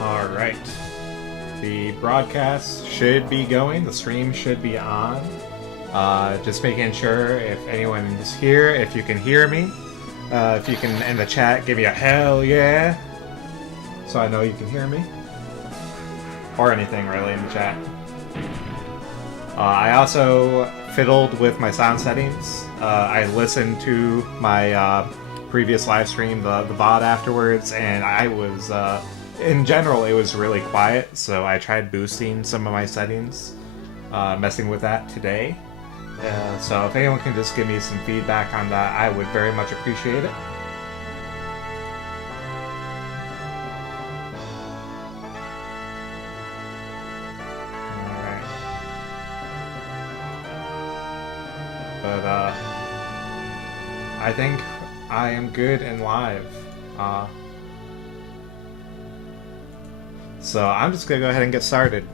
Alright. The broadcast should be going, the stream should be on. Just making sure if anyone is here, if you can hear me. If you can, in the chat, give me a hell yeah. So I know you can hear me. Or anything really in the chat. I also fiddled with my sound settings. I listened to my previous live stream, the VOD afterwards, and I was, in general, it was really quiet, so I tried boosting some of my settings, messing with that today. So if anyone can just give me some feedback on that, I would very much appreciate it. But I think I am good and live. So I'm just gonna go ahead and get started.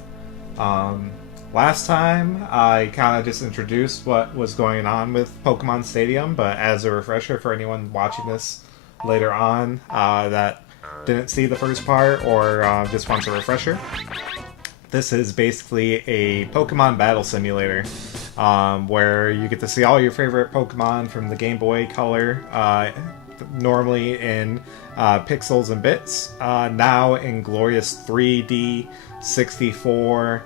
Last time I kind of just introduced what was going on with Pokemon Stadium, but as a refresher for anyone watching this later on that didn't see the first part or just wants a refresher, this is basically a Pokemon battle simulator. Where you get to see all your favorite Pokemon from the Game Boy Color, normally in pixels and bits, now in glorious 3D, 64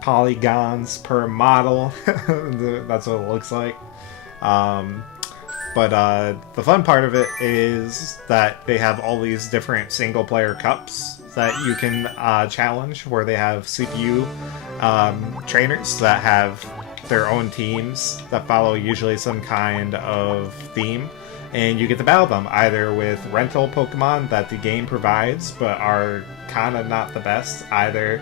polygons per model. That's what it looks like. But the fun part of it is that they have all these different single-player cups that you can challenge, where they have CPU trainers that have their own teams that follow usually some kind of theme, and you get to battle them either with rental Pokemon that the game provides but are kind of not the best, either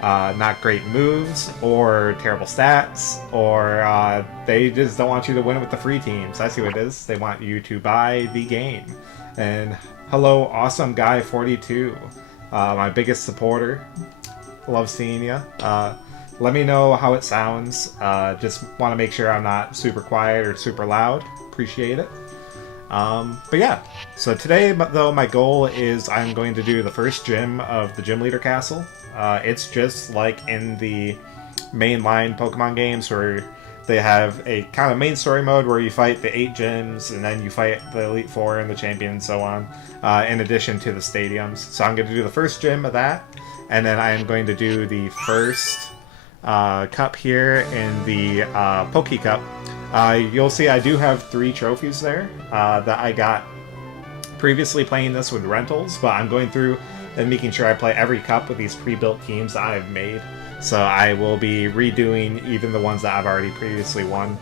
not great moves or terrible stats, or they just don't want you to win with the free teams. I see what it is. They want you to buy the game. And hello, awesome guy 42, my biggest supporter. Love seeing you. Let me know how it sounds. Just want to make sure I'm not super quiet or super loud. Appreciate it. But yeah, so today, though, my goal is I'm going to do the first gym of the Gym Leader Castle. It's just like in the mainline Pokemon games where they have a kind of main story mode where you fight the 8 gyms and then you fight the Elite Four and the champion and so on, in addition to the stadiums. So I'm going to do the first gym of that, and then I am going to do the first cup here in the Poke Cup. You'll see I do have 3 trophies there that I got previously playing this with rentals, but I'm going through and making sure I play every cup with these pre-built teams that I've made. So I will be redoing even the ones that I've already previously won.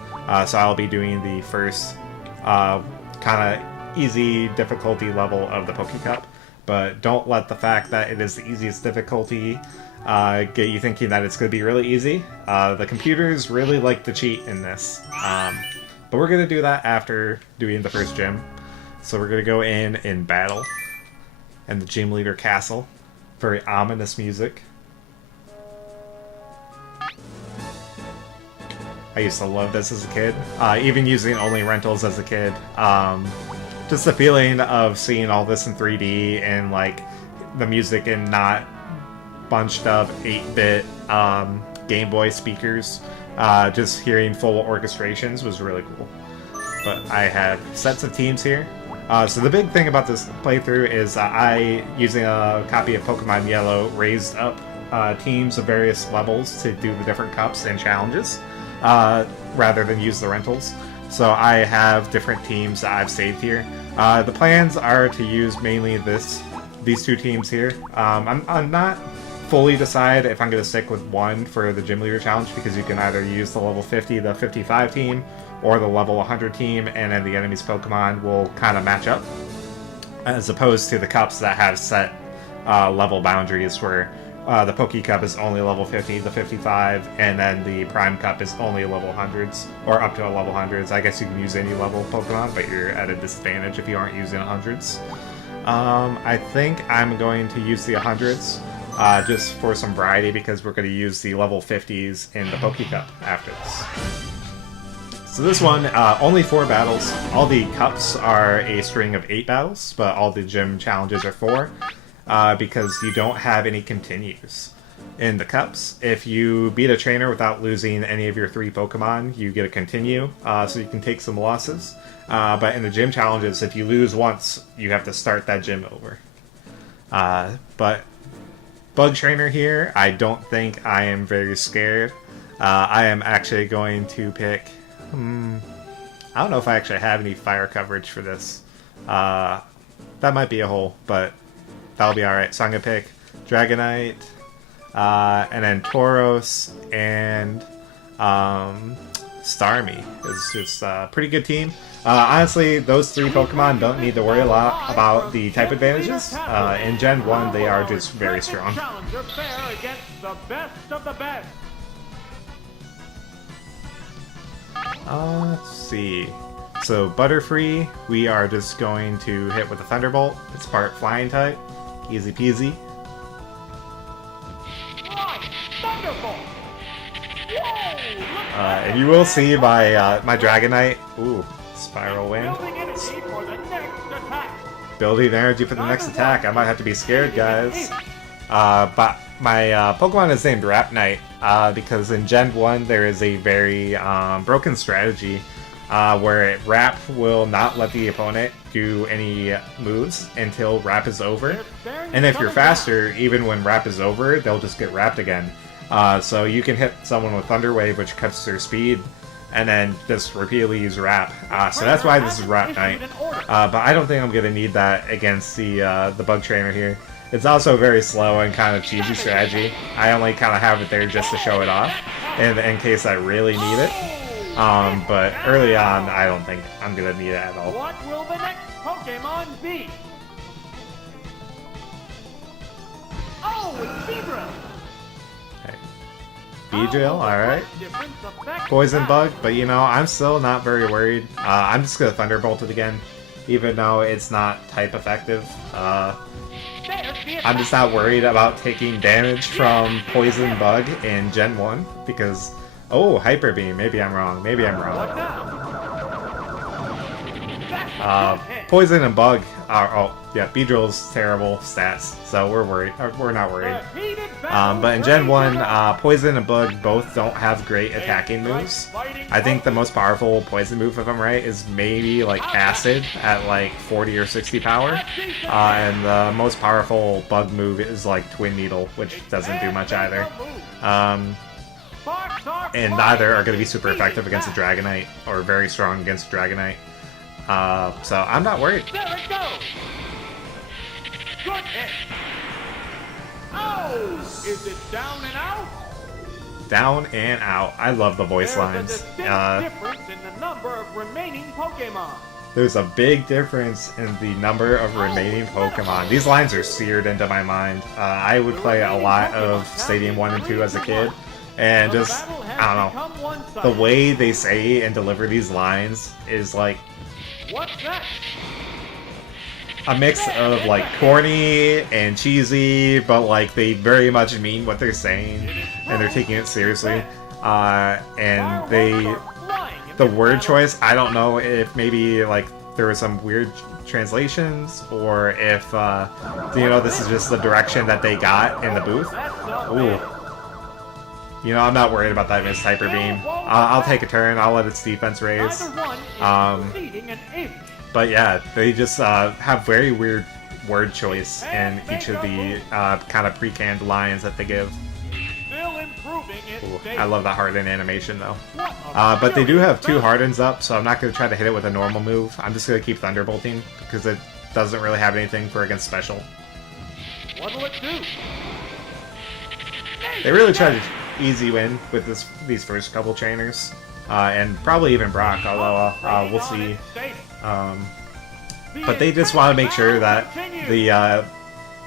So I'll be doing the first kind of easy difficulty level of the Poke Cup. But don't let the fact that it is the easiest difficulty get you thinking that it's going to be really easy. The computers really like to cheat in this. But we're going to do that after doing the first gym. So we're going to go in battle. And the Gym Leader Castle. Very ominous music. I used to love this as a kid. Even using only rentals as a kid. Just the feeling of seeing all this in 3D and like the music in not bunched up 8-bit Game Boy speakers. Just hearing full orchestrations was really cool. But I have sets of teams here. So the big thing about this playthrough is I, using a copy of Pokemon Yellow, raised up teams of various levels to do the different cups and challenges, rather than use the rentals. So I have different teams that I've saved here. The plans are to use mainly these 2 teams here. I'm not fully decide if I'm going to stick with one for the Gym Leader Challenge, because you can either use the level 50 to 55 team, or the level 100 team, and then the enemy's Pokemon will kind of match up, as opposed to the cups that have set level boundaries where the Poke Cup is only level 50 to 55, and then the Prime Cup is only level 100s, or up to a level 100s. I guess you can use any level Pokemon, but you're at a disadvantage if you aren't using 100s. I think I'm going to use the 100s, just for some variety, because we're going to use the level 50s in the Poke Cup after this. So this one, only 4 battles. All the cups are a string of 8 battles, but all the gym challenges are 4. because you don't have any continues in the cups. If you beat a trainer without losing any of your 3 Pokemon, you get a continue, so you can take some losses. But in the gym challenges, if you lose once, you have to start that gym over. But Bug Trainer here, I don't think I am very scared. I am actually going to pick... I don't know if I actually have any fire coverage for this. That might be a hole, but that'll be alright. So I'm going to pick Dragonite, and then Tauros, and Starmie is just a pretty good team. Honestly, those 3 Pokemon don't need to worry a lot about the type advantages. In Gen 1, they are just very strong. Let's see. So Butterfree, we are just going to hit with a Thunderbolt. It's part Flying type. Easy peasy. And you will see my my Dragonite. Ooh, Spiral Wind. Building energy for the next attack. I might have to be scared, guys. But my Pokemon is named Rapnite because in Gen 1 there is a very broken strategy where Rap will not let the opponent do any moves until Rap is over. And if you're faster, even when Rap is over, they'll just get Rapped again. So you can hit someone with Thunder Wave, which cuts their speed, and then just repeatedly use Rap. So that's why this is Rapnite. But I don't think I'm going to need that against the Bug Trainer here. It's also very slow and kind of cheesy strategy. I only kind of have it there just to show it off, in case I really need it. But early on, I don't think I'm going to need it at all. What will the next Pokemon be? Oh, it's Beedrill! Beedrill, alright. Poison Bug, but you know, I'm still not very worried. I'm just going to Thunderbolt it again, even though it's not type effective. I'm just not worried about taking damage from Poison Bug in Gen 1, because... Oh, Hyper Beam. Maybe I'm wrong. Maybe I'm wrong. Poison and Bug are... Oh, yeah, Beedrill's terrible stats, so we're worried. We're not worried. But in Gen 1, Poison and Bug both don't have great attacking moves. I think the most powerful Poison move, if I'm right, is maybe, like, Acid at, like, 40 or 60 power. And the most powerful Bug move is, like, Twin Needle, which doesn't do much either. And neither are going to be super effective against a Dragonite, or very strong against a Dragonite. So I'm not worried. There it goes! Good hit! Oh! Is it down and out? Down and out. I love the voice lines. Difference in the number of remaining Pokemon. There's a big difference in the number of remaining Pokemon. These lines are seared into my mind. I would play a lot of Stadium 1 and 2 as a kid. And just, I don't know, the way they say and deliver these lines is like a mix of like corny and cheesy, but like they very much mean what they're saying and they're taking it seriously. And the word choice, I don't know if maybe like there were some weird translations or if, you know, this is just the direction that they got in the booth. Ooh. You know, I'm not worried about that missed Hyper Beam. I'll take a turn. I'll let its defense raise. But yeah, they just have very weird word choice in each of the kind of pre-canned lines that they give. Ooh, I love that Harden animation though. But they do have 2 Hardens up, so I'm not going to try to hit it with a normal move. I'm just going to keep Thunderbolting because it doesn't really have anything for against special. What will it do? They really try to easy win with these first couple trainers, and probably even Brock, although we'll see. But they just want to make sure that the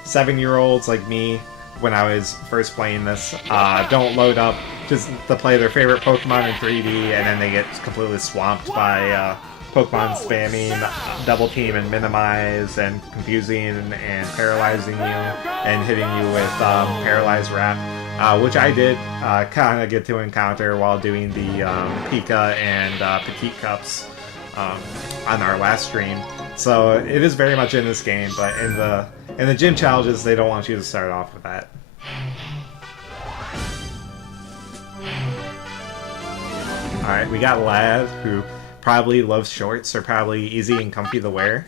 7-year-olds like me, when I was first playing this, don't load up just to play their favorite Pokemon in 3D and then they get completely swamped by Pokemon spamming Double Team and Minimize and confusing and paralyzing you and hitting you with Paralyzed Wrap. Which I did kind of get to encounter while doing the Pika and Petite Cups. on our last stream. So it is very much in this game, but in the gym challenges, they don't want you to start off with that. Alright, we got Lad, who probably loves shorts, are probably easy and comfy to wear.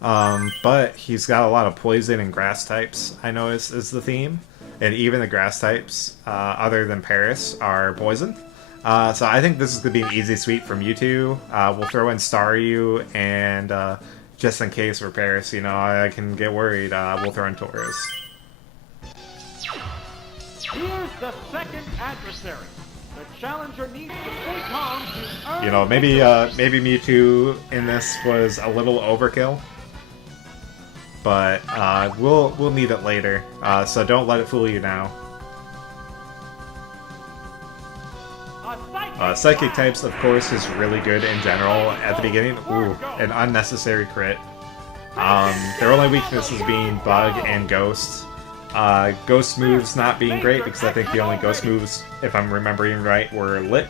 But he's got a lot of poison and grass types, I notice, is the theme. And even the grass types, other than Paris, are poison. So I think this is going to be an easy sweep from Mewtwo. We'll throw in Staryu, and just in case for Paris, you know, I can get worried, we'll throw in Tauros. Here's the second adversary. The challenger needs to stay calm to earn. You know, maybe Mewtwo in this was a little overkill, but we'll need it later. So don't let it fool you now. Psychic types, of course, is really good in general at the beginning. Ooh, an unnecessary crit. Their only weaknesses being Bug and Ghost. Ghost moves not being great because I think the only Ghost moves, if I'm remembering right, were Lick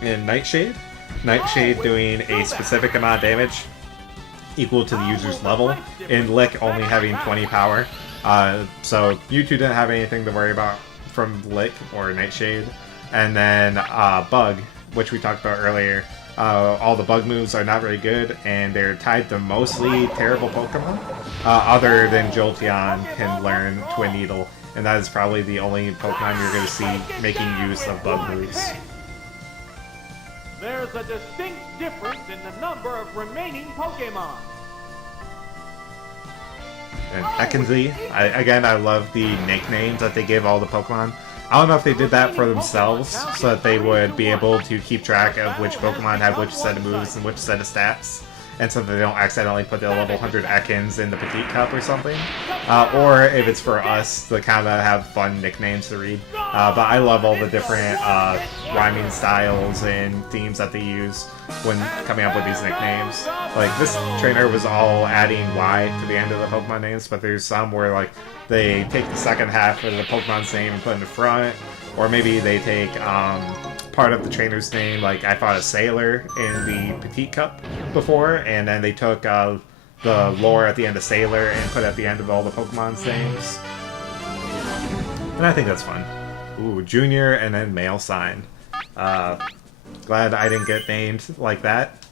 and Nightshade. Nightshade doing a specific amount of damage equal to the user's level, and Lick only having 20 power. So Mewtwo didn't have anything to worry about from Lick or Nightshade. And then Bug, which we talked about earlier, all the Bug moves are not very good, and they're tied to mostly terrible Pokemon. Other than Jolteon can learn Twin Needle, and that is probably the only Pokemon you're going to see making use of Bug moves. There's a distinct difference in the number of remaining Pokemon. And Ekans, I love the nicknames that they give all the Pokemon. I don't know if they did that for themselves, so that they would be able to keep track of which Pokemon have which set of moves and which set of stats, and so that they don't accidentally put the level 100 Ekans in the Petite Cup or something. Or if it's for us to kind of have fun nicknames to read. But I love all the different rhyming styles and themes that they use when coming up with these nicknames. Like, this trainer was all adding Y to the end of the Pokemon names, but there's some where, like, they take the second half of the Pokemon's name and put it in the front, or maybe they take part of the trainer's name, like I fought a sailor in the Petite Cup before, and then they took the lore at the end of Sailor and put it at the end of all the Pokemon's names. And I think that's fun. Ooh, Junior and then male sign. Glad I didn't get named like that.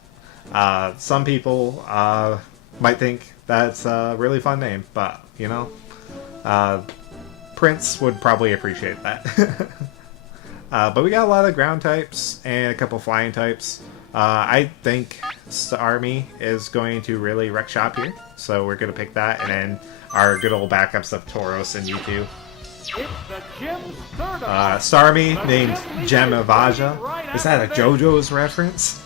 Some people might think that's a really fun name, but, you know, Prince would probably appreciate that. But we got a lot of ground types and a couple flying types. I think Starmie is going to really wreck shop here, so we're going to pick that, and then our good old backups of Tauros and Mewtwo. Starmie named Gem of Aja. Is that a JoJo's reference?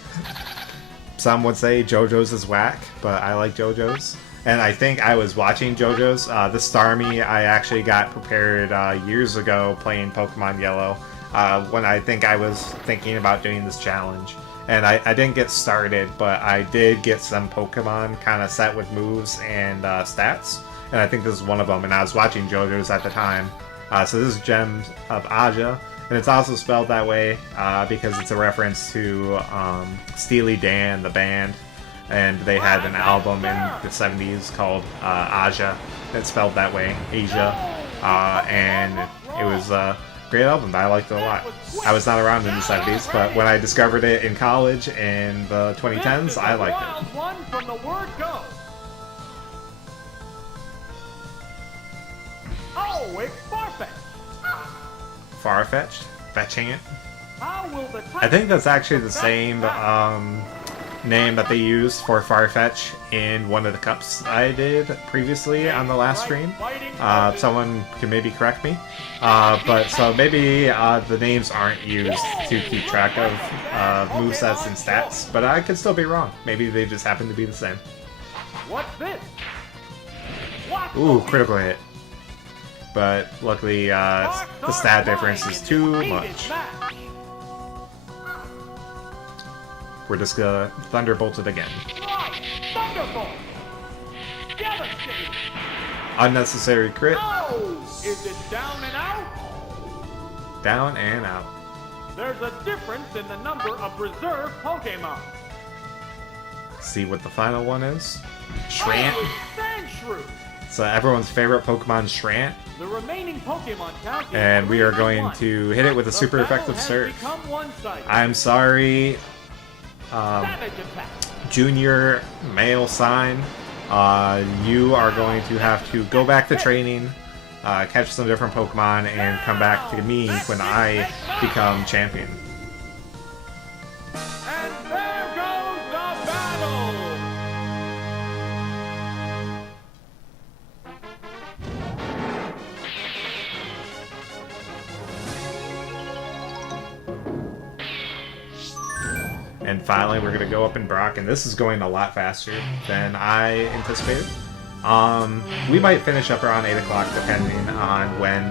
Some would say JoJo's is whack, but I like JoJo's. And I think I was watching JoJo's. The Starmie I actually got prepared years ago playing Pokemon Yellow, when I think I was thinking about doing this challenge. And I didn't get started, but I did get some Pokemon kind of set with moves and stats. And I think this is one of them, and I was watching JoJo's at the time. So this is Gem of Aja, and it's also spelled that way because it's a reference to Steely Dan, the band. And they had an album in the 70s called Aja. It's spelled that way, Asia. And it was a great album. I liked it a lot. I was not around in the 70s, but when I discovered it in college in the 2010s, I liked it. One from the word go. Oh, it's Farfetch'd. Farfetch'd? Fetching it? How will the I think that's actually the same name that they used for Farfetch in one of the cups I did previously on the last stream. Someone can maybe correct me. But so maybe the names aren't used to keep track of movesets and stats, but I could still be wrong. Maybe they just happen to be the same. What's this? Ooh, critical hit. But luckily, the stat difference is too much. We're just gonna Thunderbolt it again. Thunderbolt! Devastating! Unnecessary crit. Oh! Is it down and out? Down and out. There's a difference in the number of reserve Pokemon. See what the final one is. Shrant. Sandshrew. So everyone's favorite Pokemon, Shrant. The remaining Pokemon count is And we are 3 to going 1. to hit it with a The super battle effective has surf. become one-sided. I'm sorry, Savage attack. Junior Male Sign. You are going to have to go back to training, catch some different Pokemon, and come back to me when I become champion. And there goes the battle. And finally, we're going to go up in Brock, and this is going a lot faster than I anticipated. We might finish up around 8 o'clock, depending on when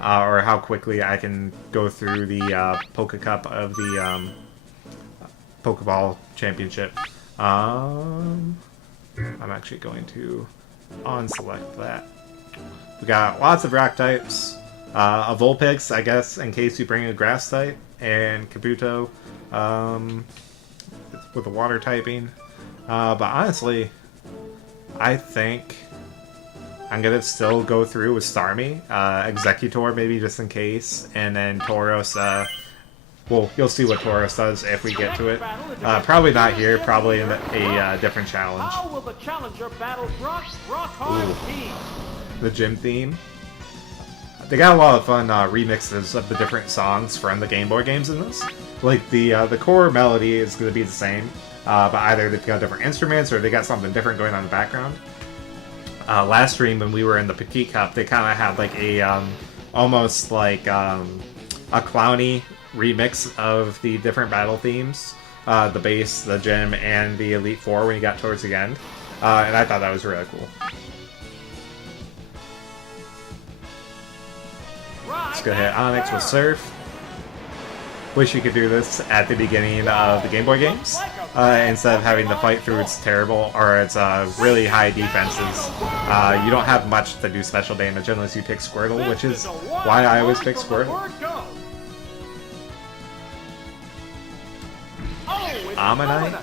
or how quickly I can go through the Poke Cup of the Pokeball Championship. I'm actually going to unselect that. We got lots of rock types. A Vulpix, I guess, in case you bring a grass type, and Kabuto with the water typing. But honestly, I think I'm going to still go through with Starmie. Executor, maybe just in case. And then Tauros. Well, you'll see what Tauros does if we get to it. Probably not here. Probably in a different challenge. How will the challenger battle Brock's rock-hard team? The gym theme. They got a lot of fun remixes of the different songs from the Game Boy games in this. Like, the core melody is going to be the same, but either they've got different instruments or they got something different going on in the background. Last stream, when we were in the Petite Cup, they kind of had like a, almost like a clowny remix of the different battle themes. The base, the gym, and the Elite Four when you got towards the end. And I thought that was really cool. Let's go ahead. Onyx with Surf. Wish you could do this at the beginning of the Game Boy games, instead of having to fight through its terrible or its really high defenses. You don't have much to do special damage unless you pick Squirtle, which is why I always pick Squirtle. Ammonite?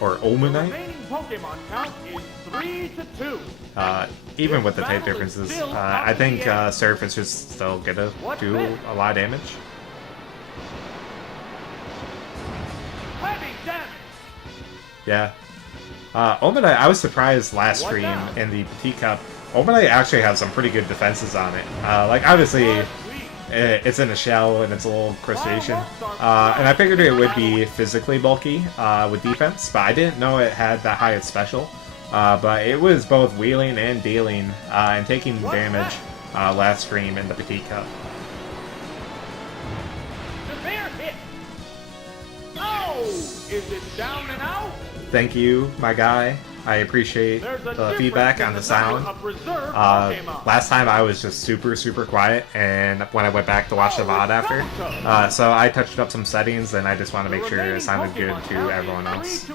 Or Omanite? Pokemon count is 3 to 2. Even with the type differences, I think Surf is just still gonna do a lot of damage. Heavy damage. Yeah. Omanite, I was surprised last stream in the Petite Cup. Omanite actually has some pretty good defenses on it. Like, obviously, it's in a shell and it's a little crustacean. And I figured it would be physically bulky with defense, but I didn't know it had that high of special. But it was both wheeling and dealing and taking damage last stream in the Petite Cup. Severe hit. Oh! Is it down and out? Thank you, my guy. I appreciate the feedback on the sound. Last time I was just super quiet, and when I went back to watch the VOD after, so I touched up some settings, and I just want to make sure it sounded good to everyone else.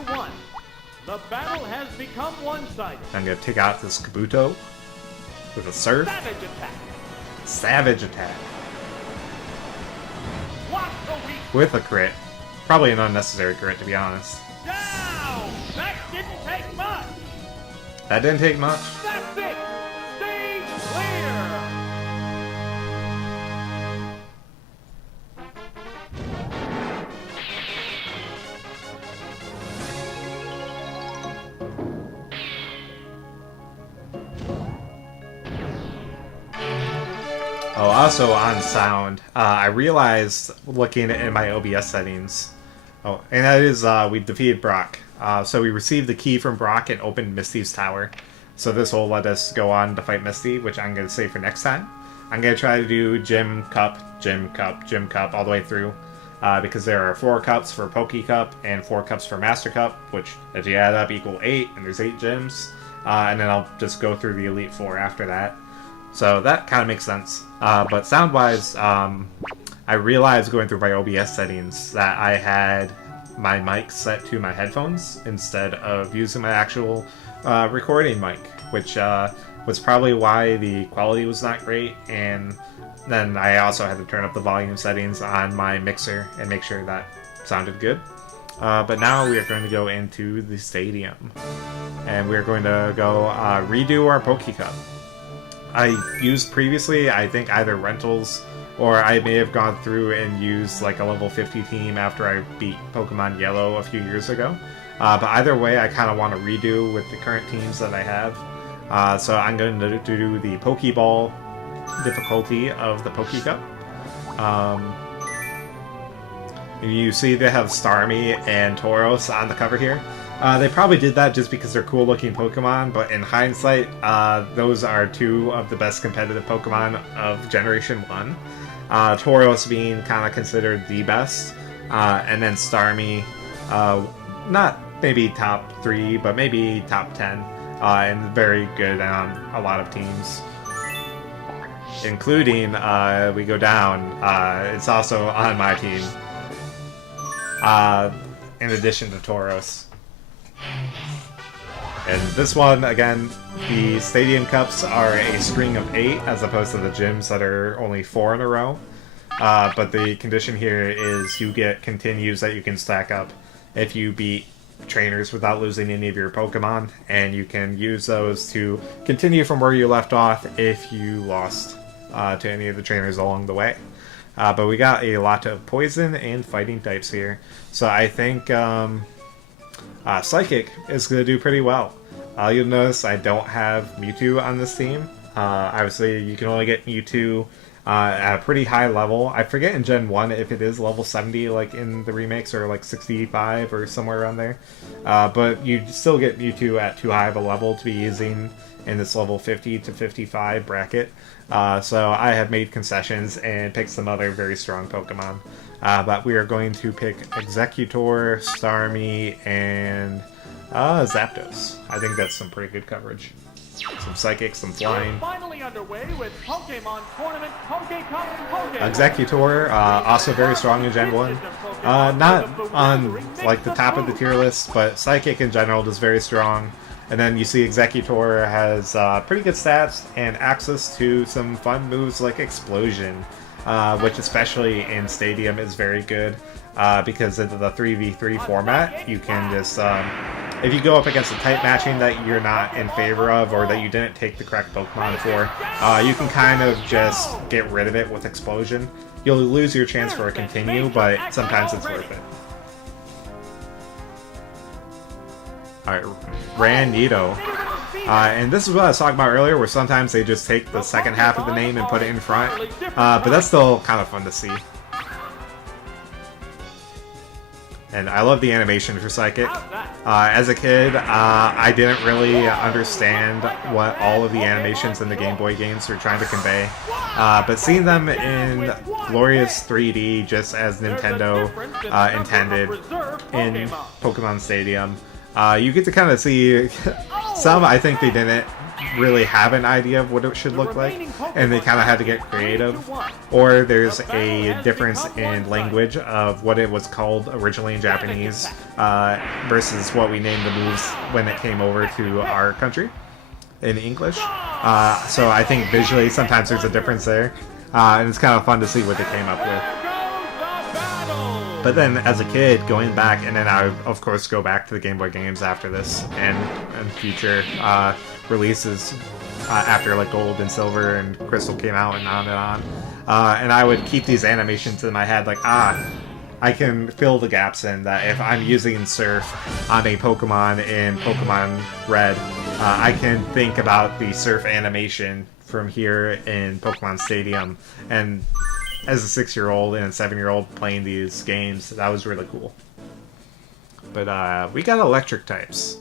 The battle has become one-sided. I'm going to take out this Kabuto with a Surf. Savage attack. Savage attack. What the weak. With a crit. Probably an unnecessary crit, to be honest. Down! That didn't take much. That didn't take much. That's it. Stage clear. Oh, also on sound, I realized looking in my OBS settings, oh, and that is, we defeated Brock. So we received the key from Brock and opened Misty's tower. So this will let us go on to fight Misty, which I'm going to save for next time. I'm going to try to do Gym Cup, Gym Cup, Gym Cup all the way through, because there are 4 cups for Poke Cup and 4 cups for Master Cup, which, if you add up, equal 8, and there's 8 gyms. And then I'll just go through the Elite Four after that. So that kind of makes sense. But sound-wise, I realized going through my OBS settings that I had my mic set to my headphones instead of using my actual recording mic, which was probably why the quality was not great. And then I also had to turn up the volume settings on my mixer and make sure that sounded good. But now we are going to go into the stadium. And we're going to go redo our Poke Cup. I used previously, I think, either rentals, or I may have gone through and used like a level 50 team after I beat Pokemon Yellow a few years ago. But either way, I kind of want to redo with the current teams that I have. So I'm going to do the Pokeball difficulty of the Poke Cup. You see they have Starmie and Tauros on the cover here. They probably did that just because they're cool-looking Pokemon, but in hindsight, those are two of the best competitive Pokemon of Generation 1. Tauros being kind of considered the best, and then Starmie, not maybe top 3, but maybe top 10, and very good on a lot of teams. Including, we go down, it's also on my team, in addition to Tauros. And this one, again, the Stadium Cups are a string of 8 as opposed to the gyms that are only 4 in a row. But the condition here is you get continues that you can stack up if you beat trainers without losing any of your Pokemon, and you can use those to continue from where you left off if you lost to any of the trainers along the way. But we got a lot of poison and fighting types here, so I think Psychic is going to do pretty well. You'll notice I don't have Mewtwo on this team. Obviously, you can only get Mewtwo at a pretty high level. I forget in Gen 1 if it is level 70 like in the remakes, or like 65 or somewhere around there. But you still get Mewtwo at too high of a level to be using in this level 50 to 55 bracket. So I have made concessions and picked some other very strong Pokemon. But we are going to pick Executor, Starmie, and Zapdos. I think that's some pretty good coverage. Some Psychic, some Flying. Finally underway with Pokemon Tournament Poke. Executor, also very strong in Gen 1. Not on like the top of the tier list, but Psychic in general is very strong. And then you see Executor has pretty good stats and access to some fun moves like Explosion, which especially in Stadium is very good because of the 3v3 format. You can just, if you go up against a type matching that you're not in favor of or that you didn't take the correct Pokemon for, you can kind of just get rid of it with Explosion. You'll lose your chance for a continue, but sometimes it's worth it. Alright, Ranito. And this is what I was talking about earlier, where sometimes they just take the second half of the name and put it in front. But that's still kind of fun to see. And I love the animation for Psychic. As a kid, I didn't really understand what all of the animations in the Game Boy games were trying to convey. But seeing them in glorious 3D, just as Nintendo intended in Pokemon Stadium, you get to kind of see some. I think they didn't really have an idea of what it should look like, and they kind of had to get creative. Or there's a difference in language of what it was called originally in Japanese versus what we named the moves when it came over to our country in English. So I think visually sometimes there's a difference there, and it's kind of fun to see what they came up with. But then, as a kid, going back, and then I would, of course, go back to the Game Boy games after this, and future releases after, like, Gold and Silver and Crystal came out, and on and on. And I would keep these animations in my head, like, I can fill the gaps in that if I'm using Surf on a Pokemon in Pokemon Red, I can think about the Surf animation from here in Pokemon Stadium, and as a 6-year-old and a 7-year-old playing these games, that was really cool. But we got electric types.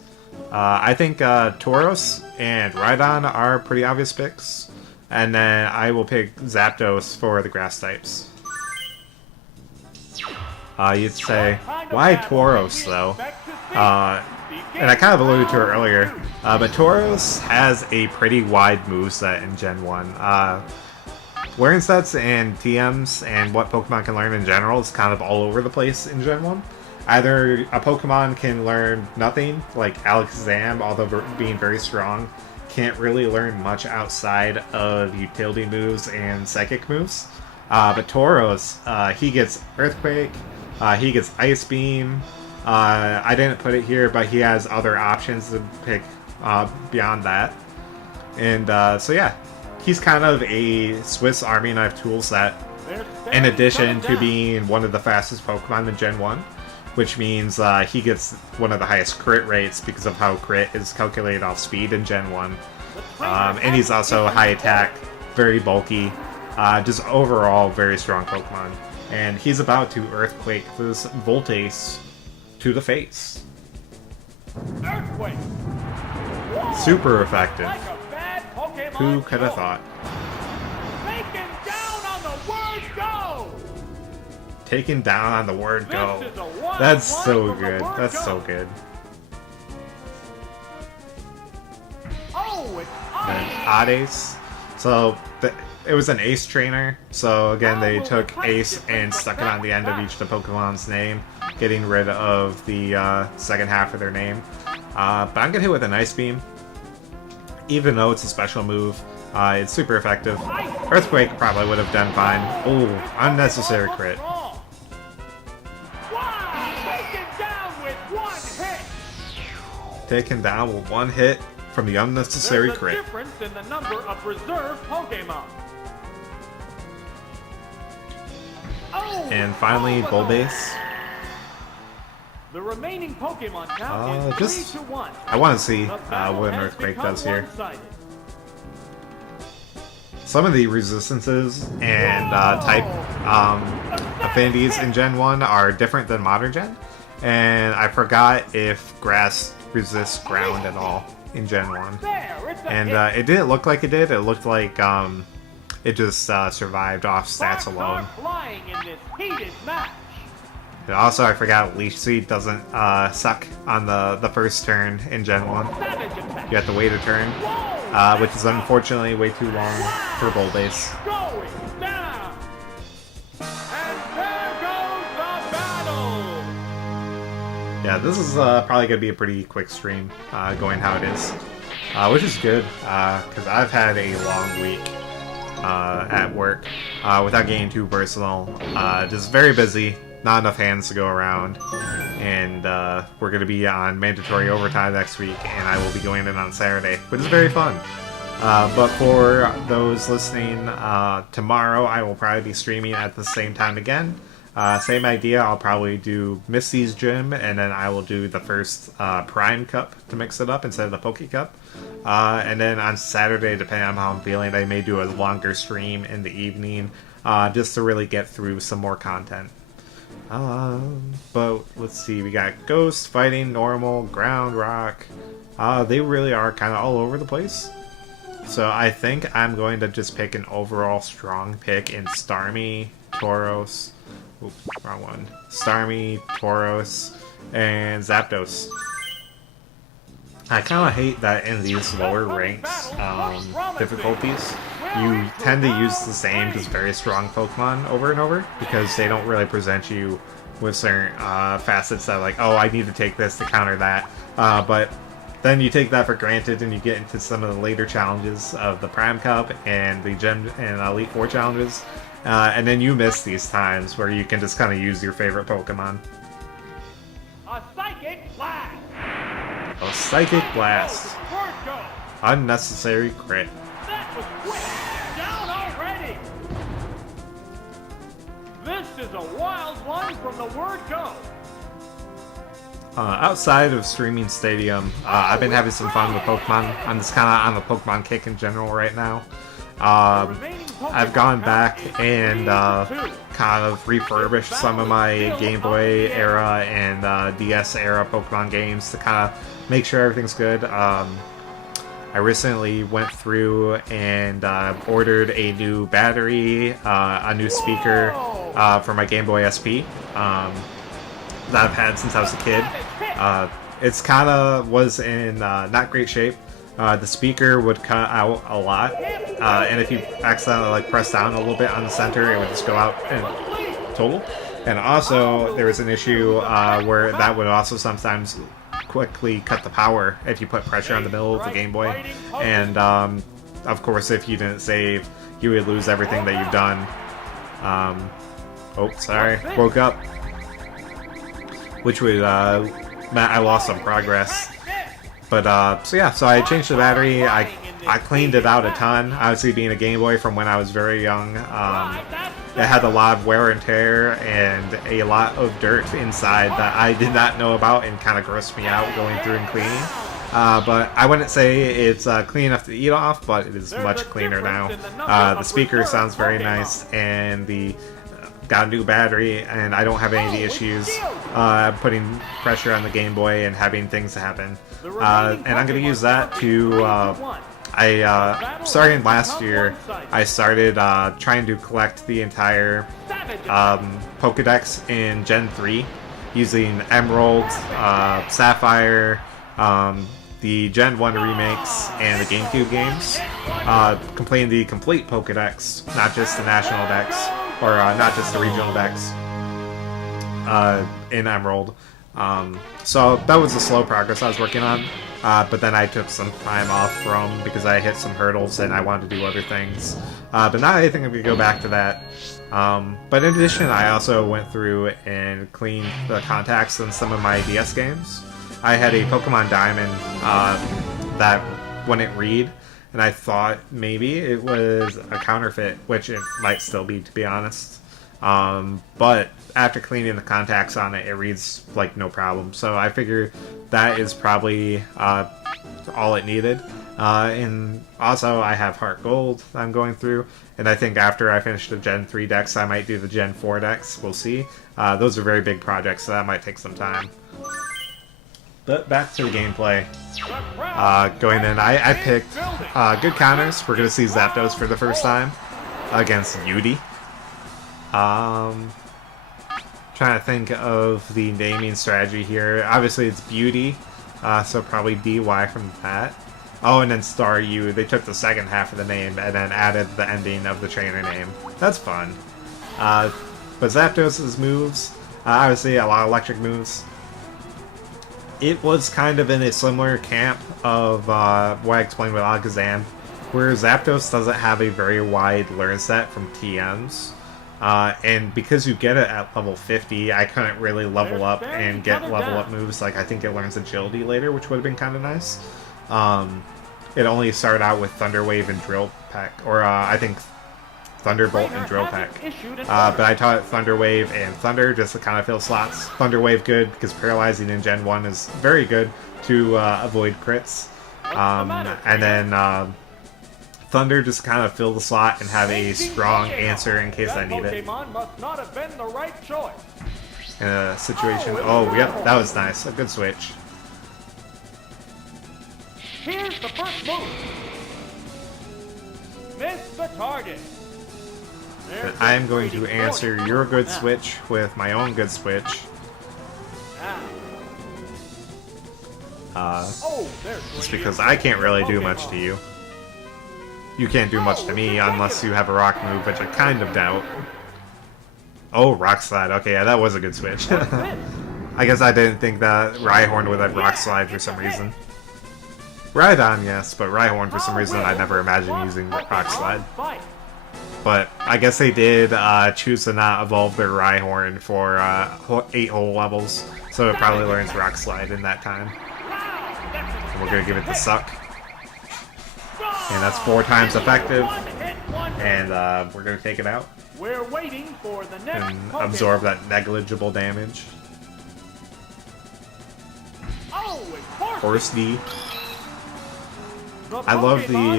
I think Tauros and Rhydon are pretty obvious picks. And then I will pick Zapdos for the grass types. You'd say, why Tauros though? And I kind of alluded to it earlier, but Tauros has a pretty wide moveset in Gen 1. Learn sets and TMs and what Pokemon can learn in general is kind of all over the place in Gen 1. Either a Pokemon can learn nothing, like Alakazam, although being very strong, can't really learn much outside of utility moves and psychic moves. But Tauros, he gets Earthquake, he gets Ice Beam, I didn't put it here, but he has other options to pick beyond that. And so yeah, he's kind of a Swiss Army knife tool set, in addition to being one of the fastest Pokemon in Gen 1, which means he gets one of the highest crit rates because of how crit is calculated off speed in Gen 1. And he's also high attack, very bulky, just overall very strong Pokemon. And he's about to Earthquake this Voltace to the face. Earthquake. Super effective. Like a bad Pokemon Who could have joke. thought? Taken down on the word go. Taken down on the word go. This is a wild That's one so from the good. word That's go. so good. Oh, it's And Ace. So it was an Ace trainer. So again, they took Ace and stuck it on the end of each of the Pokemon's name, getting rid of the second half of their name. But I'm gonna hit with an Ice Beam, even though it's a special move. It's super effective. Earthquake probably would have done fine. Oh, unnecessary crit. Wow, taken down with one hit. Taken down with one hit from the unnecessary There's a crit. difference in the number of reserve Pokemon. Oh, And finally, Bulbase. The remaining Pokemon count is just- 3-1. I want to see The battle what an has Earthquake become does here. one-sided. Some of the resistances and type affinities in Gen 1 are different than Modern Gen. And I forgot if Grass resists Ground at all in Gen 1. There, it's a And hit. it didn't look like it did. It looked like it just survived off stats Sparks alone. are flying in this heated match. And also, I forgot Leech Seed doesn't suck on the first turn in Gen 1. Savage attack. You have to wait a turn, Whoa, which is unfortunately way too long for Bulbase. going down. And there goes the battle. Yeah, this is probably going to be a pretty quick stream, going how it is. Which is good, because I've had a long week at work without getting too personal. Just very busy, not enough hands to go around, and we're going to be on mandatory overtime next week, and I will be going in on Saturday, which is very fun. But for those listening, tomorrow I will probably be streaming at the same time again. Same idea, I'll probably do Misty's Gym, and then I will do the first Prime Cup to mix it up instead of the Poke Cup. And then on Saturday, depending on how I'm feeling, I may do a longer stream in the evening, just to really get through some more content. But let's see, we got Ghost, Fighting, Normal, Ground, Rock. They really are kind of all over the place. So I think I'm going to just pick an overall strong pick in Starmie, Tauros. Oops, wrong one. Starmie, Tauros, and Zapdos. I kind of hate that in these lower ranks difficulties, you tend to use the same, just very strong Pokemon over and over, because they don't really present you with certain facets that like, oh, I need to take this to counter that. But then you take that for granted and you get into some of the later challenges of the Prime Cup and the Gen and Elite Four challenges, and then you miss these times where you can just kind of use your favorite Pokemon. A Psychic Blast. A Psychic Blast. Word go. Unnecessary crit. That was quick. Down already. This is a wild one from the word go. Outside of streaming Stadium, I've been having some fun with Pokemon. I'm just kind of on the Pokemon kick in general right now. I've gone back and kind of refurbished some of my Game Boy era and DS era Pokemon games to kind of make sure everything's good. I recently went through and ordered a new battery, a new speaker for my Game Boy SP that I've had since I was a kid. It's kind of was in not great shape. The speaker would cut out a lot, and if you accidentally like press down a little bit on the center, it would just go out in total. And also, there was an issue where that would also sometimes quickly cut the power if you put pressure on the middle of the Game Boy. And of course, if you didn't save, you would lose everything that you've done. Oh, sorry, woke up. which would meant I lost some progress. But so I changed the battery. I cleaned it out a ton. Obviously, being a Game Boy from when I was very young, it had a lot of wear and tear and a lot of dirt inside that I did not know about and kind of grossed me out going through and cleaning. But I wouldn't say it's clean enough to eat off, but it is much cleaner now. The speaker sounds very nice, and got a new battery, and I don't have any of the issues putting pressure on the Game Boy and having things happen. And I'm going to use that to... starting last year, I started trying to collect the entire Pokedex in Gen 3 using Emerald, Sapphire, the Gen 1 remakes, and the GameCube games. Completing the complete Pokedex, not just the National Dex, or not just the Regional Dex in Emerald. So that was the slow progress I was working on. But then I took some time off because I hit some hurdles and I wanted to do other things. But now I think I'm going to go back to that. But in addition, I also went through and cleaned the contacts on some of my DS games. I had a Pokemon Diamond that wouldn't read, and I thought maybe it was a counterfeit, which it might still be, to be honest. But after cleaning the contacts on it, it reads like no problem. So I figure that is probably all it needed. And also I have Heart Gold I'm going through, and I think after I finish the Gen 3 decks, I might do the Gen 4 decks. We'll see. Those are very big projects, so that might take some time. But back to the gameplay. Going in, I picked good counters. We're going to see Zapdos for the first time against Yudi. Trying to think of the naming strategy here. Obviously it's Beauty, so probably DY from that. Oh, and then Star U. They took the second half of the name and then added the ending of the trainer name. That's fun. But Zapdos' moves, obviously a lot of electric moves. It was kind of in a similar camp of what I explained with Alakazam, where Zapdos doesn't have a very wide learn set from TMs. And because you get it at level 50, I couldn't really level up and get level up moves. Like, I think it learns Agility later, which would have been kind of nice. It only started out with Thunder Wave and Drill Peck, or I think Thunderbolt and Drill Peck. But I taught it Thunder Wave and Thunder just to kind of fill slots. Thunder Wave good because Paralyzing in Gen 1 is very good to avoid crits. And then Thunder just kind of fill the slot and have a strong answer in case I need it. In a situation... Oh, yep, that was nice. A good switch. Here's the first move. Miss the target. I'm going to answer your good switch with my own good switch. Just because I can't really do much to you. You can't do much to me unless you have a rock move, which I kind of doubt. Oh, Rock Slide. Okay, yeah, that was a good switch. I guess I didn't think that Rhyhorn would have Rock Slide for some reason. Rhydon, yes, but Rhyhorn for some reason I never imagined using Rock Slide. But I guess they did choose to not evolve their Rhyhorn for 8 whole levels, so it probably learns Rock Slide in that time. And we're gonna give it the Suck. And that's 4 times effective. And we're gonna take it out. We're waiting for the next and absorb that negligible damage. Horse D. I love the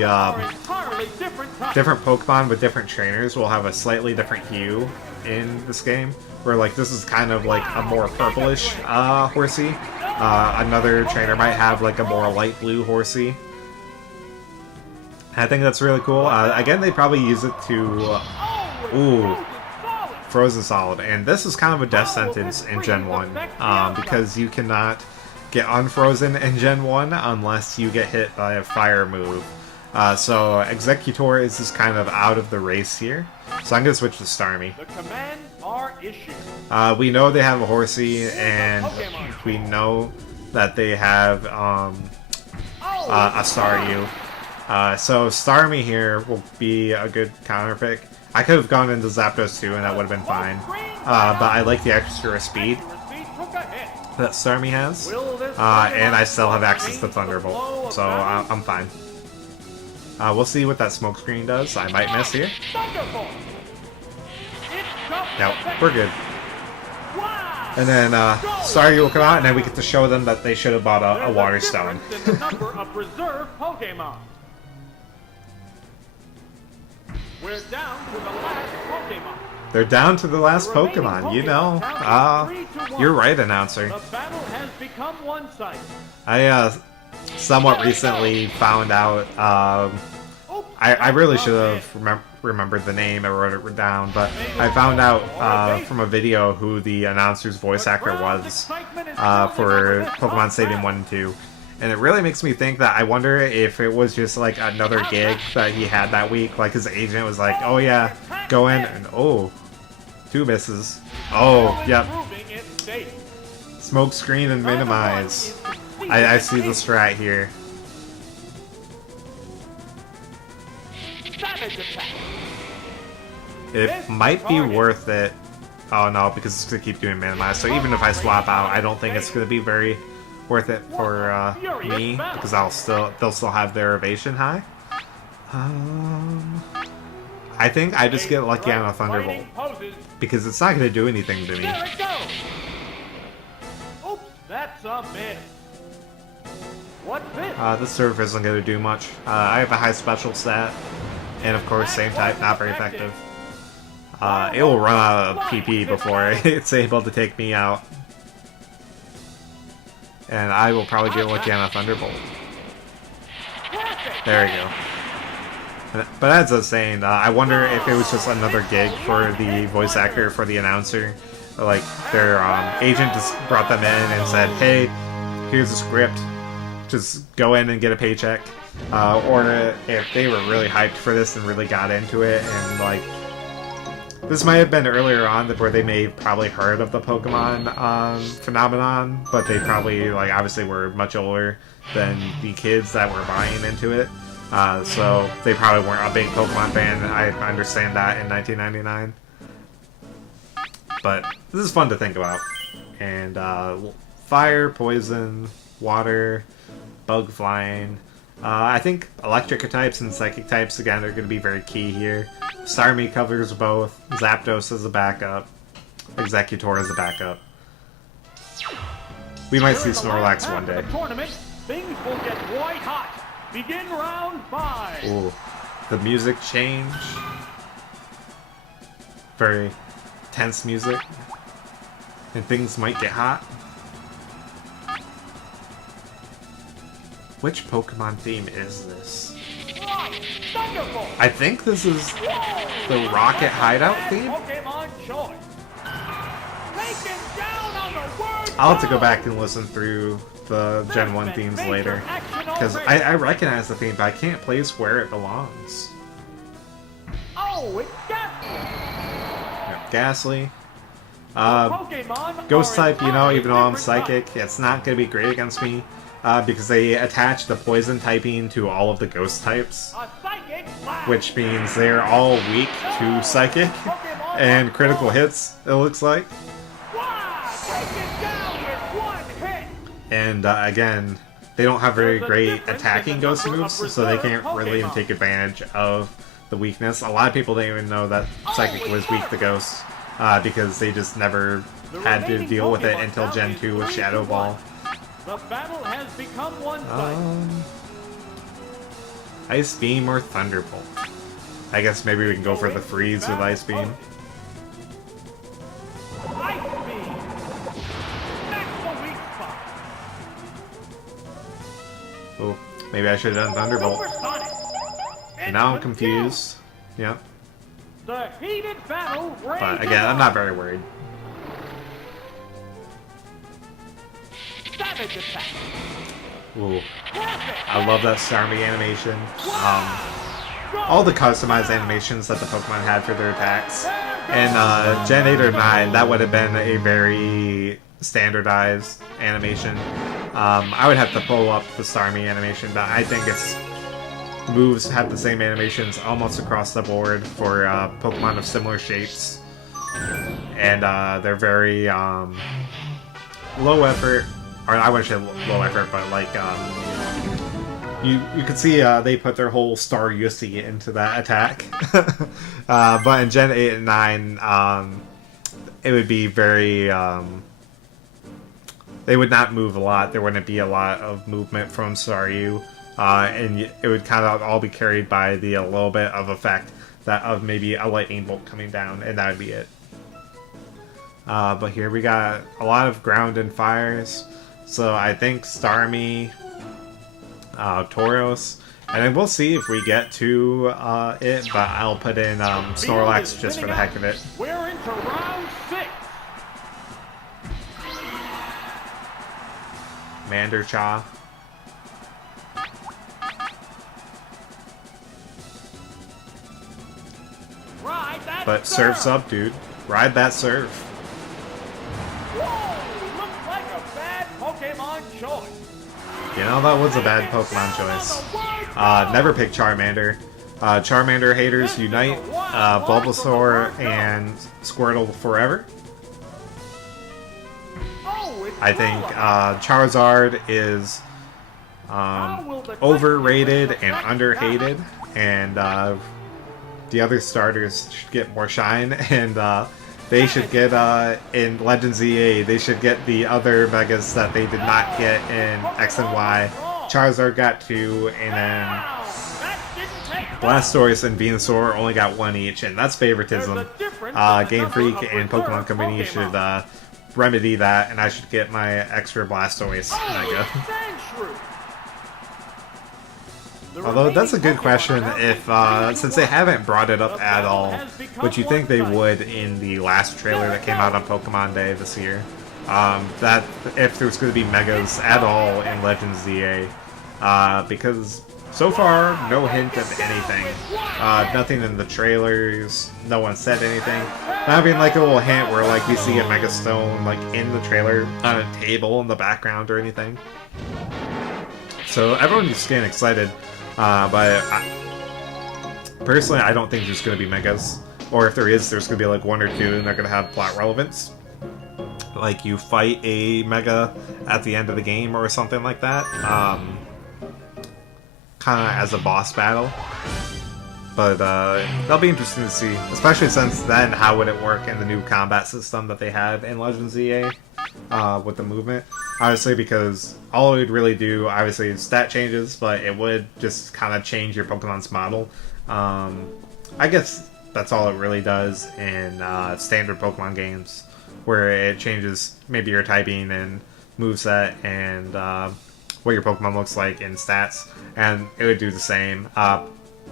different Pokemon with different trainers will have a slightly different hue in this game. Where like this is kind of like a more purplish Horsey. Another trainer might have like a more light blue Horsey. I think that's really cool. Again, they probably use it to... ooh, Frozen Solid. And this is kind of a death sentence in Gen 1. Because you cannot get unfrozen in Gen 1 unless you get hit by a fire move. So Executor is just kind of out of the race here. So I'm going to switch to Starmie. The commands are issued. We know they have a Horsey, and we know that they have a Staryu. So Starmie here will be a good counter pick. I could have gone into Zapdos too, and that would have been fine. But I like the extra speed. that Starmie has. Will this And I still have Pokemon access to change the flow Thunderbolt, of so battle? I'm fine. We'll see what that smoke screen does. I might miss here. Thunderbolt! It jumps No, the we're good. Wow! And then Staryu will come out, and then we get to show them that they should have bought a There's Water Stone. difference in the number of preserved Pokemon. We're down to the last Pokemon. They're down to the last The remaining Pokemon, you know. Pokemon count 3 to 1. You're right, announcer. The battle has become one-sided. I somewhat recently found out. I really should have remembered the name. I wrote it down, but I found out from a video who the announcer's voice actor was for Pokemon Stadium 1 and 2. And it really makes me think that I wonder if it was just like another gig that he had that week. Like his agent was like, oh yeah, go in, and oh, 2 misses. Oh, yep. Smoke screen and minimize. I see the strat here. It might be worth it. Oh no, because it's going to keep doing minimize. So even if I swap out, I don't think it's going to be very worth it for me, because they'll still have their evasion high. I think I just get lucky on a Thunderbolt, because it's not going to do anything to me. There it goes. Oops, that's a miss. What's this? This surf isn't going to do much. I have a high special stat, and of course same type, not very effective. It will run out of PP before it's able to take me out. And I will probably get lucky on a Thunderbolt. There we go. But as I was saying, I wonder if it was just another gig for the voice actor, for the announcer. Like, their agent just brought them in and said, hey, here's a script. Just go in and get a paycheck. Or if they were really hyped for this and really got into it, and like, this might have been earlier on where they may have probably heard of the Pokemon phenomenon, but they probably, like, obviously were much older than the kids that were buying into it. So they probably weren't a big Pokemon fan. I understand that in 1999. But this is fun to think about. And fire, poison, water, bug flying. I think electric types and psychic types, again, are going to be very key here. Starmie covers both. Zapdos as a backup. Executor as a backup. We might see Snorlax one day. Things will get white hot. Begin round 5. Ooh, the music change. Very tense music. And things might get hot. Which Pokemon theme is this? I think this is the Rocket Hideout theme? I'll have to go back and listen through the Gen 1 themes later. Because I recognize the theme, but I can't place where it belongs. Oh, it's Ghastly. Ghost type, you know, even though I'm Psychic, it's not going to be great against me. Because they attach the poison typing to all of the ghost types, which means they're all weak to psychic and critical hits, it looks like. And again, they don't have very great attacking ghost moves, so they can't really even take advantage of the weakness. A lot of people didn't even know that psychic was weak to ghosts, because they just never had to deal with it until Gen 2 with Shadow Ball. The battle has become one-sided. Ice Beam or Thunderbolt? I guess maybe we can go for the freeze with Ice Beam. Ice Beam! That's the weak spot! Oh, maybe I should have done Thunderbolt. And now I'm confused. Yep. The heated battle. But again, I'm not very worried. Savage attack. Ooh. I love that Starmie animation. All the customized animations that the Pokemon had for their attacks. In Gen 8 or 9, that would have been a very standardized animation. I would have to pull up the Starmie animation, but I think its moves have the same animations almost across the board for Pokemon of similar shapes. And they're very low effort, or I wouldn't say low effort, but like you could see they put their whole Star UC into that attack. But in Gen 8 and 9, it would be very they would not move a lot. There wouldn't be a lot of movement from Staryu, and it would kind of all be carried by the a little bit of effect that of maybe a lightning bolt coming down, and that would be it. But here we got a lot of ground and fires, so I think Starmie, Tauros, and then we'll see if we get to it, but I'll put in Snorlax just for the heck of it. We're into round 6. Mandercha. But surf's up, dude. Ride that surf. Whoa! Looks like a bad Pokemon choice. You know, that was a bad Pokemon choice. Never pick Charmander. Charmander haters unite. Bulbasaur and Squirtle forever. I think Charizard is overrated and underhated, and the other starters should get more shine, and they should get, in Legends EA, they should get the other Megas that they did not get in X and Y. Charizard got 2, and then Blastoise and Venusaur only got 1 each, and that's favoritism. Game Freak and Pokemon Company should remedy that, and I should get my extra Blastoise Mega. Although that's a good question, if since they haven't brought it up at all, which you think they would in the last trailer that came out on Pokemon Day this year, that if there's going to be Megas at all in Legends EA, because so far, no hint of anything. Nothing in the trailers, no one said anything. Not even like a little hint where like we see a Mega Stone like in the trailer on a table in the background or anything. So everyone's just getting excited, but personally I don't think there's going to be Megas. Or if there is, there's going to be like 1 or 2 and they're going to have plot relevance. Like you fight a Mega at the end of the game or something like that. Kind of as a boss battle, but that'll be interesting to see, especially since then how would it work in the new combat system that they have in Legends EA with the movement, obviously, because all it would really do, obviously, is stat changes, but it would just kind of change your Pokemon's model. I guess that's all it really does in standard Pokemon games, where it changes maybe your typing and moveset and what your Pokemon looks like in stats, and it would do the same,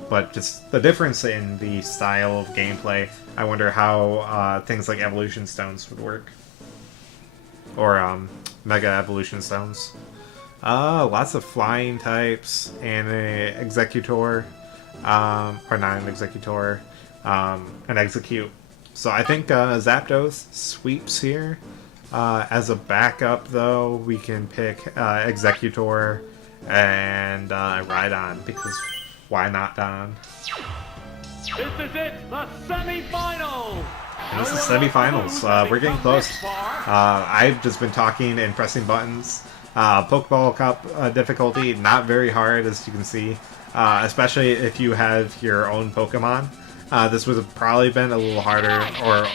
but just the difference in the style of gameplay, I wonder how things like Evolution Stones would work. Or Mega Evolution Stones. Lots of flying types, and an Executor, or not an Executor, an Execute. So I think Zapdos sweeps here. As a backup, though, we can pick Executor and Rhydon, because why not Don? This is it, the semifinals! And this is semifinals. We're getting close. I've just been talking and pressing buttons. Pokeball Cup difficulty, not very hard, as you can see, especially if you have your own Pokemon. This would have probably been a little harder, or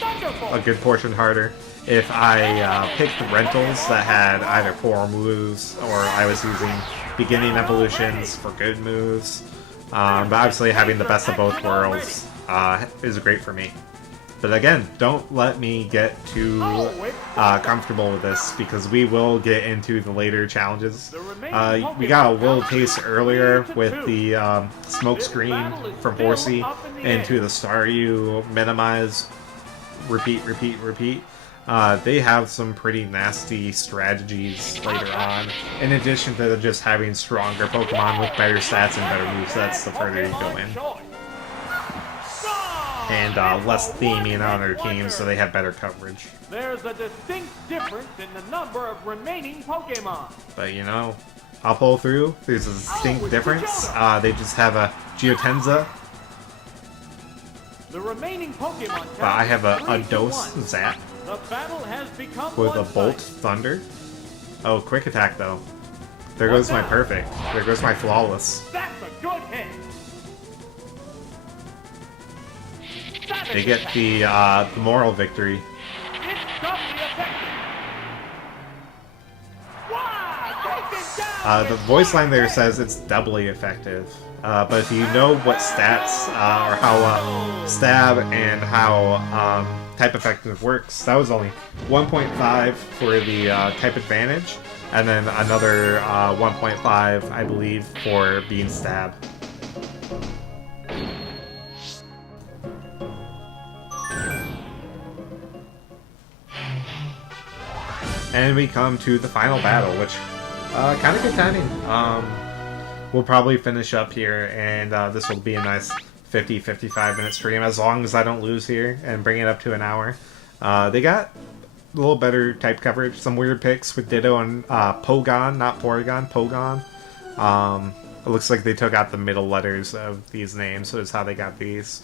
a good portion harder, if I picked rentals that had either poor moves, or I was using beginning evolutions for good moves. But obviously having the best of both worlds is great for me. But again, don't let me get too comfortable with this, because we will get into the later challenges. We got a little taste earlier with the smoke screen from Horsey into the Staryu minimize, repeat, repeat, repeat. They have some pretty nasty strategies later on, in addition to just having stronger Pokemon with better stats and better movesets the further you go in. And less theming on their teams, so they have better coverage. There's a distinct difference in the number of remaining Pokemon. But you know, I'll pull through. There's a distinct difference. They just have a Geotenza. The remaining Pokemon I have a Dose Zap The battle has become with a Bolt Thunder. Oh, quick attack though. There goes my perfect. There goes my flawless. That's a good hit. They get the moral victory. It's doubly effective. Wow, take it down. The voice line there says it's doubly effective. But if you know what stats or how stab and how type effective works, that was only 1.5 for the type advantage, and then another 1.5, I believe, for being stab. And we come to the final battle, which kind of good timing. We'll probably finish up here, and this will be a nice 50-55 minute stream, as long as I don't lose here and bring it up to an hour. They got a little better type coverage, some weird picks with Ditto and Pogon, not Porygon, Pogon. It looks like they took out the middle letters of these names, so it's how they got these,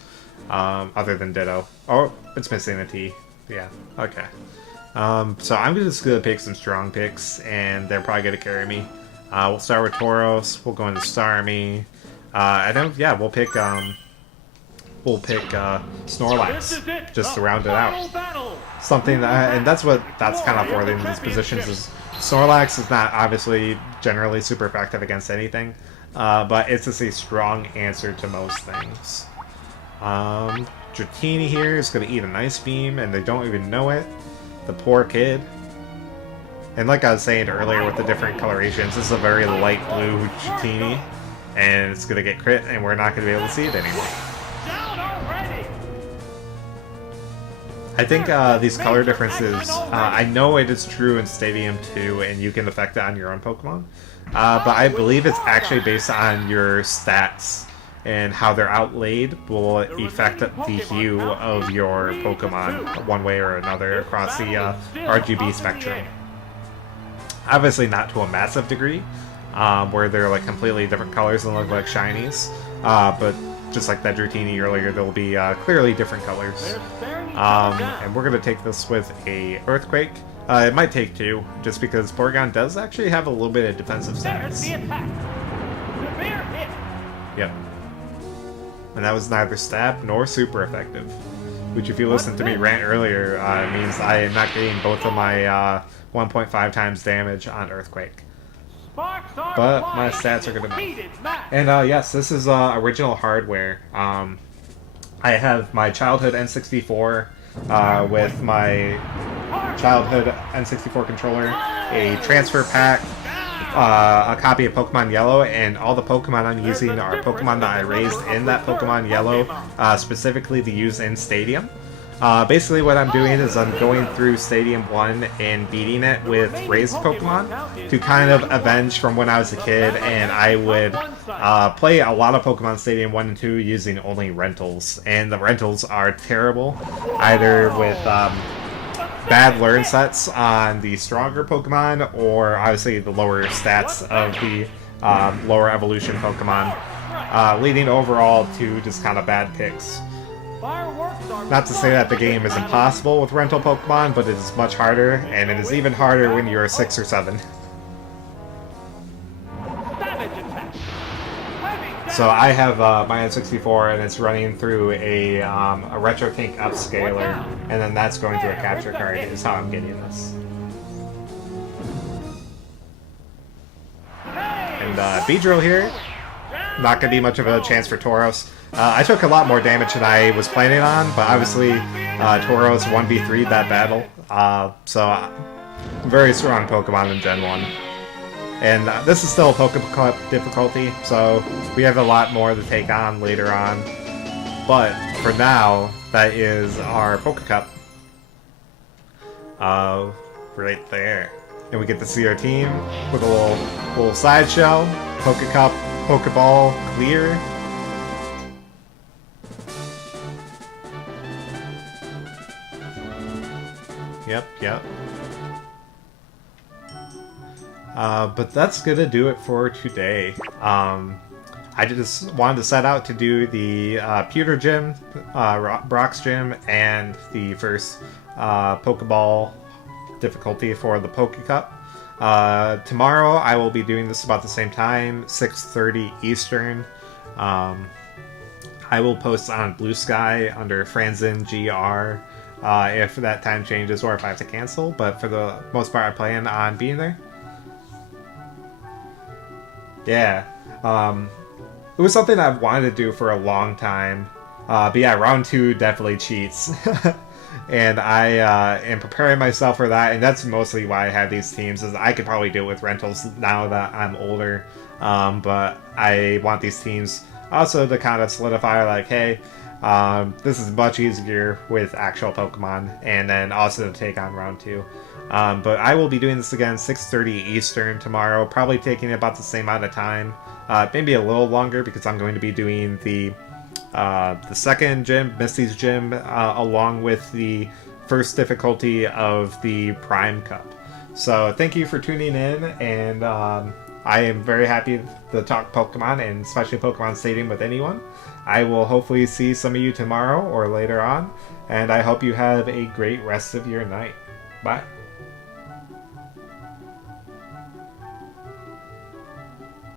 other than Ditto. Oh, it's missing a T. Yeah, okay. So I'm just going to pick some strong picks, and they're probably going to carry me. We'll start with Tauros, we'll go into Starmie, and then, yeah, we'll pick Snorlax, just to round it out. Something that, and that's kind of for them in these positions, is Snorlax is not obviously generally super effective against anything, but it's just a strong answer to most things. Dratini here is going to eat an Ice Beam, and they don't even know it. The poor kid. And like I was saying earlier with the different colorations, this is a very light blue Dratini, and it's going to get crit, and we're not going to be able to see it anymore. I think these color differences, I know it is true in Stadium 2, and you can affect it on your own Pokemon, but I believe it's actually based on your stats, and how they're outlaid will affect the hue of your Pokemon one way or another across the RGB spectrum. Obviously not to a massive degree, where they're like completely different colors and look like shinies, but just like that Dratini earlier, there'll be clearly different colors. And we're going to take this with a Earthquake. It might take two, just because Porygon does actually have a little bit of defensive stats. Yep. And that was neither stab nor super effective. Which, if you listened to me rant earlier, means I am not getting both of my 1.5 times damage on Earthquake. But my stats are good enough. And yes, this is original hardware. I have my childhood N64 with my childhood N64 controller, a transfer pack, a copy of Pokemon Yellow, and all the Pokemon I'm using are Pokemon that I raised in that Pokemon Yellow, specifically to use in Stadium. Basically what I'm doing is I'm going through Stadium 1 and beating it with raised Pokemon to kind of avenge from when I was a kid, and I would play a lot of Pokemon Stadium 1 and 2 using only rentals, and the rentals are terrible, either with bad learn sets on the stronger Pokemon, or obviously the lower stats of the lower evolution Pokemon, leading overall to just kind of bad picks. Not to say that the game is impossible with rental Pokemon, but it is much harder, and it is even harder when you're 6 or 7. So I have my N64, and it's running through a Retro Tank upscaler, and then that's going through a capture card, is how I'm getting this. And Beedrill here, not going to be much of a chance for Tauros. I took a lot more damage than I was planning on, but obviously Tauros 1v3'd that battle, so very strong Pokemon in Gen 1. And this is still a Pokecup difficulty, so we have a lot more to take on later on. But for now, that is our Pokecup. Right there. And we get to see our team with a little sideshow, Pokecup, Pokeball, clear. Yep. But that's gonna do it for today. I just wanted to set out to do the Pewter Gym, Brock's Gym, and the first Pokeball difficulty for the Pokecup. Tomorrow I will be doing this about the same time, 6:30 Eastern. Um, I will post on Blue Sky under Franzen GR if that time changes or if I have to cancel. But for the most part, I plan on being there. Yeah. It was something I've wanted to do for a long time. But yeah, round 2 definitely cheats. And I am preparing myself for that, and that's mostly why I have these teams, is I could probably do it with rentals now that I'm older. But I want these teams also to kind of solidify, like, hey, this is much easier with actual Pokemon, and then also to take on round 2. But I will be doing this again 6:30 Eastern tomorrow, probably taking about the same amount of time, maybe a little longer, because I'm going to be doing the second gym, Misty's gym, along with the first difficulty of the Prime Cup. So thank you for tuning in, and I am very happy to talk Pokemon, and especially Pokemon Stadium, with anyone. I will hopefully see some of you tomorrow or later on, and I hope you have a great rest of your night. Bye.